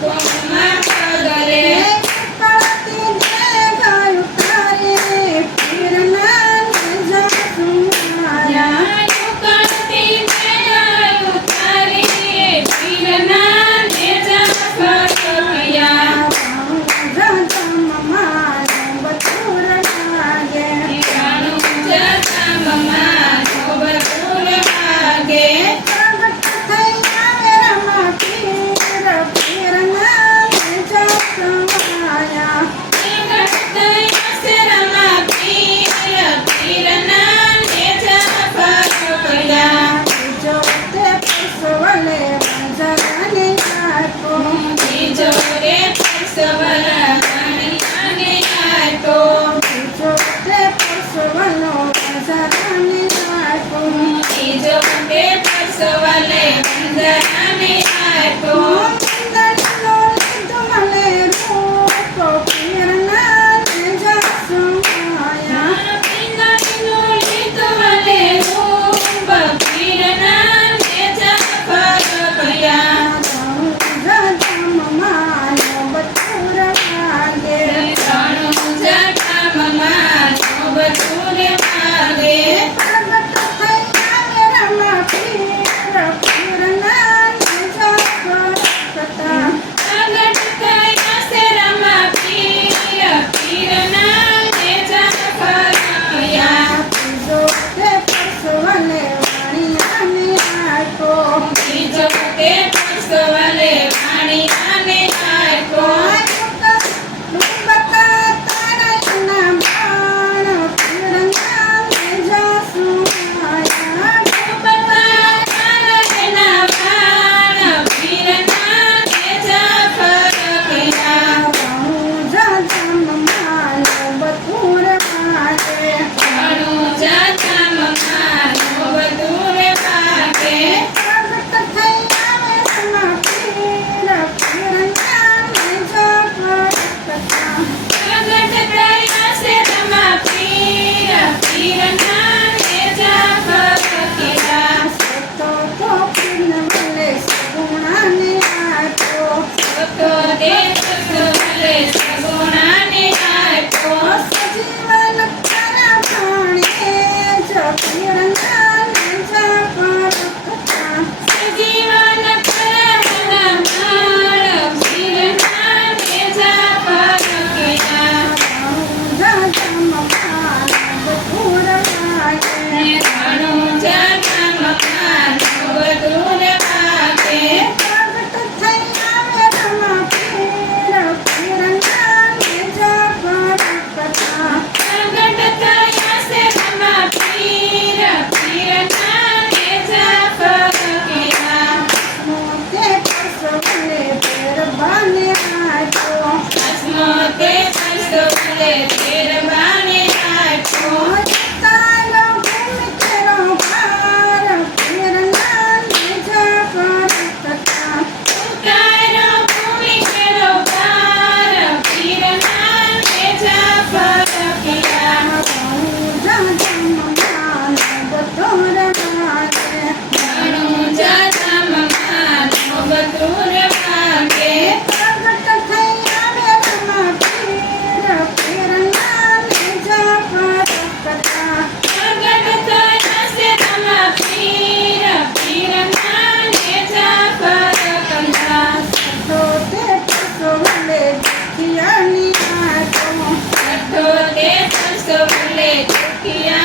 doing Amen. Yeah.